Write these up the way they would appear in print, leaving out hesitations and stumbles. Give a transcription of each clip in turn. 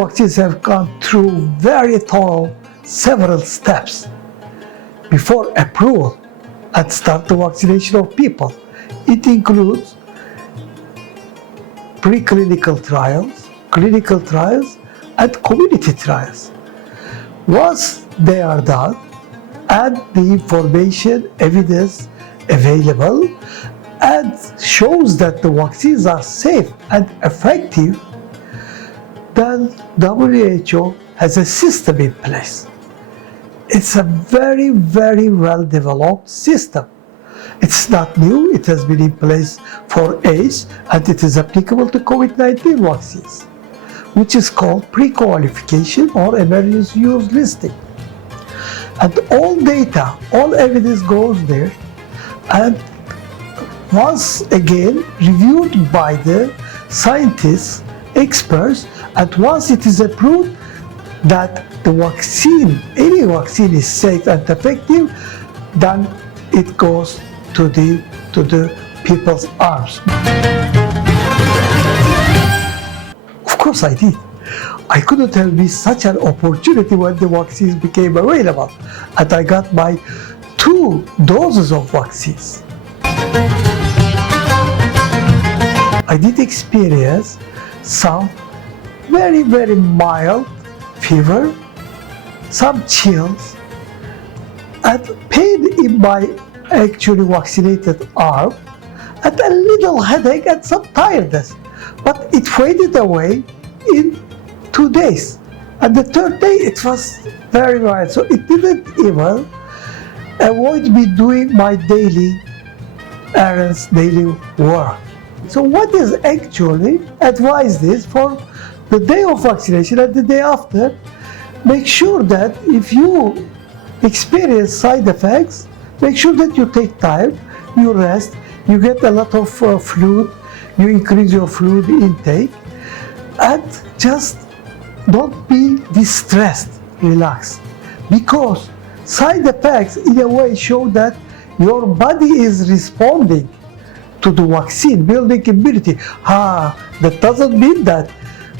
vaccines have gone through very thorough several steps before approval and start the vaccination of people. It includes preclinical trials, clinical trials, and community trials. Once they are done and the information, evidence available and shows that the vaccines are safe and effective, then WHO has a system in place. It's a very, very well developed system. It's not new, it has been in place for age and it is applicable to COVID-19 vaccines, which is called pre-qualification or emergency use listing. And all data, all evidence goes there and once again reviewed by the scientists, experts, and once it is approved that the vaccine, any vaccine is safe and effective, then it goes to the people's arms. Of course I did. I couldn't have missed such an opportunity when the vaccines became available and I got my 2 doses of vaccines. I did experience some very, very mild fever, some chills, and pain in my actually vaccinated arm, and a little headache and some tiredness. But it faded away in 2 days. And the 3rd day it was very mild, so it didn't even avoid me doing my daily errands, daily work. So what is actually advised is for the day of vaccination and the day after, make sure that if you experience side effects, make sure that you take time, you rest, you get a lot of fluid, you increase your fluid intake, and just don't be distressed, relax. Because side effects in a way show that your body is responding to the vaccine, building immunity. That doesn't mean that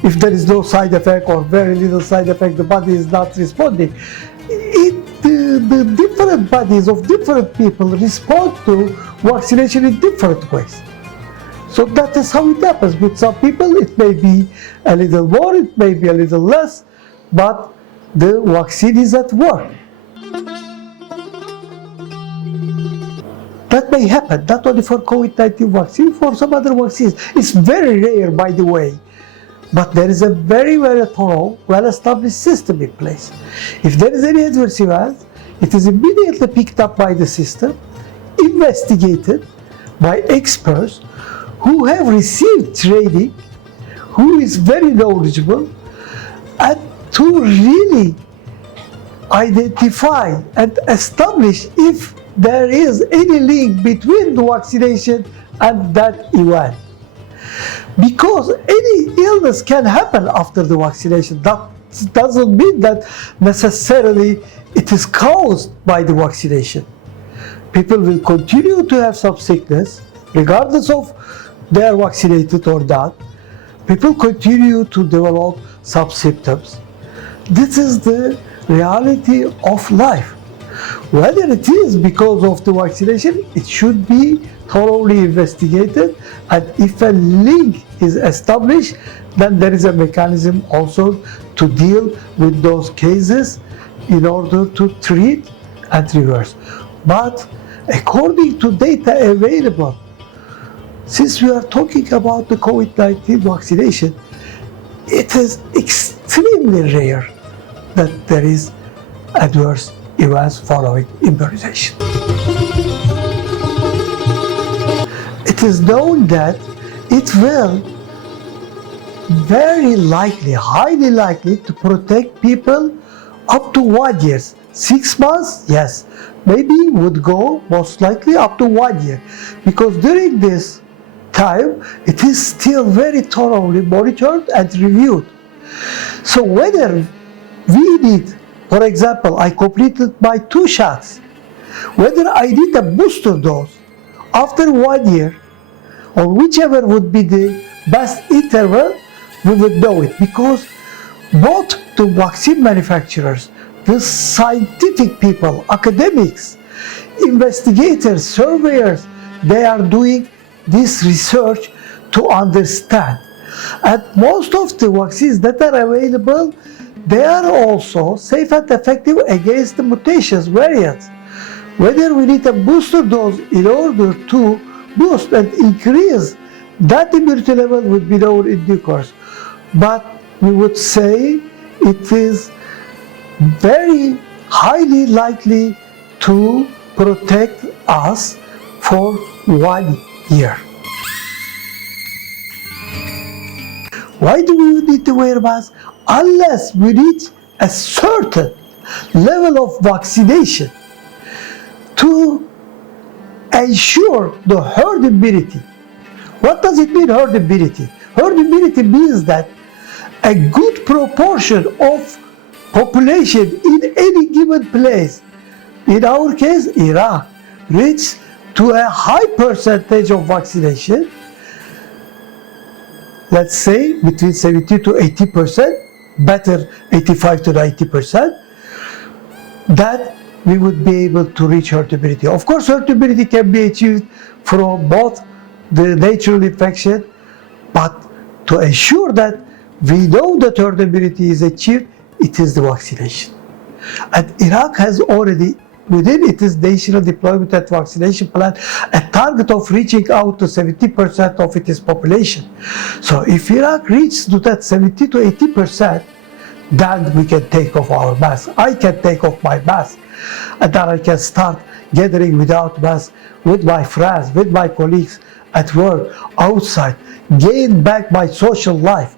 if there is no side effect or very little side effect, the body is not responding. The different bodies of different people respond to vaccination in different ways. So that is how it happens. With some people it may be a little more, it may be a little less, but the vaccine is at work. That may happen, not only for COVID-19 vaccine, for some other vaccines. It's very rare, by the way. But there is a very, very thorough, well-established system in place. If there is any adverse event, it is immediately picked up by the system, investigated by experts who have received training, who is very knowledgeable, and to really identify and establish if there is any link between the vaccination and that event. Because any illness can happen after the vaccination. That doesn't mean that necessarily it is caused by the vaccination. People will continue to have some sickness, regardless of they are vaccinated or not. People continue to develop some symptoms. This is the reality of life. Whether it is because of the vaccination, it should be thoroughly investigated, and if a link is established, then there is a mechanism also to deal with those cases in order to treat and reverse. But according to data available, since we are talking about the COVID-19 vaccination, it is extremely rare that there is adverse events following immunization. It is known that it will very likely, highly likely to protect people up to 1 year. 6 months, yes, maybe would go most likely up to 1 year, because during this time it is still very thoroughly monitored and reviewed. So whether we need, for example, I completed my 2 shots, whether I need a booster dose after 1 year, or whichever would be the best interval, we would know it, because both the vaccine manufacturers, the scientific people, academics, investigators, surveyors, they are doing this research to understand. And most of the vaccines that are available, they are also safe and effective against the mutations, variants. Whether we need a booster dose in order to boost and increase that immunity level would be known in due course. But we would say it is very highly likely to protect us for 1 year. Why do we need to wear masks? Unless we reach a certain level of vaccination to ensure the herd immunity. What does it mean, herd immunity? Herd immunity means that a good proportion of population in any given place, in our case Iraq, reached to a high percentage of vaccination, let's say between 70 to 80%, better 85 to 90%, that we would be able to reach herd immunity. Of course, herd immunity can be achieved from both the natural infection, but to ensure that we know that herd immunity is achieved, it is the vaccination. And Iraq has already, within its national deployment and vaccination plan, a target of reaching out to 70% of its population. So if Iraq reaches to that 70 to 80%, then we can take off our mask. I can take off my mask, and then I can start gathering without mask with my friends, with my colleagues at work, outside, gain back my social life.